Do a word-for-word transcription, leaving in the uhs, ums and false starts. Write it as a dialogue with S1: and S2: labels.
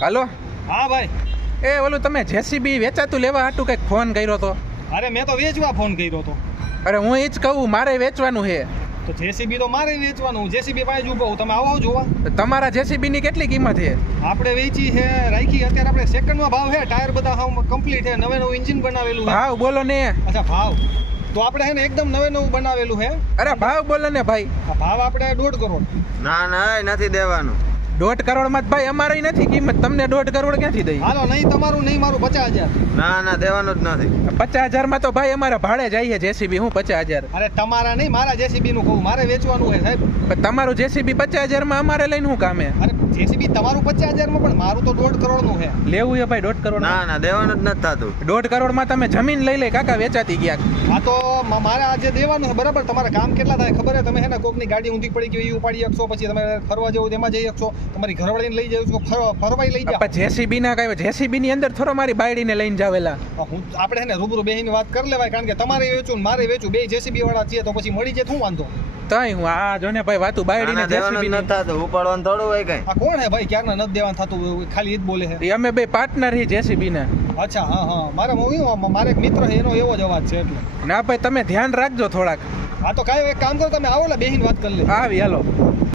S1: હાલો.
S2: હા ભાઈ.
S1: એ ઓલું તમે જેસીબી વેચાતું લેવા હાટું કંઈક ફોન કર્યો તો?
S2: અરે મેં તો વેચવા ફોન કર્યો હતો.
S1: અરે હું એ જ કહું, મારે વેચવાનું છે.
S2: તો જેસીબી તો મારે વેચવાનું, જેસીબી પાસે જ ઊભો હું, તમે આવો જોવા.
S1: તમારા જેસીબી ની કેટલી કિંમત છે?
S2: આપણે વેચી છે, રાખી અત્યારે આપણે સેકન્ડમાં ભાવ છે, ટાયર બધા હાવ કમ્પ્લીટ છે, નવે નવું એન્જિન બનાવેલું છે.
S1: ભાવ બોલો ને.
S2: અચ્છા ભાવ તો આપણે છે ને એકદમ નવે નવું બનાવેલું છે.
S1: અરે ભાવ બોલો ને ભાઈ.
S2: આ ભાવ આપણે દોઢ કરોડ.
S3: ના ના નથી દેવાનું.
S1: દોઢ કરોડ માં ભાઈ અમારે નથી કિંમત, તમને દોઢ કરોડ ક્યાંથી દઈ?
S2: હાલો નહીં તમારું નહીં મારું પચાસ હજાર.
S3: ના ના દેવાનું જ નથી.
S1: પચાસ હજાર માં તો ભાઈ અમારે ભાડે જઈએ જેસીબી. હું પચાસ હજાર?
S2: અરે તમારા નહીં, મારા જેસીબી નું કહું, મારે વેચવાનું છે સાહેબ.
S1: તમારું જેસીબી પચાસ હજાર માં અમારે લઈને શું કામે?
S2: અરે જેસીબી તમારું પચાસ હજાર માં, પણ મારું તો દોઢ કરોડ નું છે.
S1: લેવું છે ભાઈ દોઢ કરોડ?
S3: ના ના દેવાનું જ નથી થતું.
S1: દોઢ કરોડ માં તમે જમીન લઈ લે કાકા, વેચાતી ગયા.
S2: આ તો મ- મારે આજે દેવાનું છે બરાબર. તમારે કામ કેટલા થાય ખબર છે? તમે છે ને કોકની ગાડી ઊંધી પડી ગઈ એ ઉપાડી શકશો, પછી તમે ફરવા જવું તેમાં જઈ શકશો, તમારી ઘરવાળીને લઈ જાવ છો, ફરવા ફરવાય લઈ જાવ.
S1: જેસીબી ના કઈ જેસીબી ની અંદર થોડો મારી બાયડીને લઈને જાવેલા.
S2: હું આપણે છે ને રૂબરૂ બેહીને વાત કરી લેવાય, કારણ કે તમારે વેચું ને મારે વેચું, બે જેસીબી વાળા છીએ તો પછી મળી જાય શું વાંધો?
S1: તઈ હું આ જો ને ભાઈ વાતું
S3: ના,
S1: બાયડીને
S3: ના, દેવાનું જ
S1: જેસીબી
S3: નથી થતું. ઉપાડવાનું થોડું હોય કઈ.
S2: આ કોણ હે ભાઈ? ક્યારના નથી દેવાનું થતું, ખાલી એ જ બોલે છે.
S1: અમે બે પાર્ટનર હી જેસીબી ના.
S2: અચ્છા હા હા, મારે હું મારે એક મિત્ર છે, એનો એવો જ અવાજ છે એટલે.
S1: ના ભાઈ તમે ધ્યાન રાખજો થોડાક.
S2: હા તો કાંઈ એક કામ કરો, તમે આવો ને બેહીને વાત કરી લે.
S1: આવી હાલો.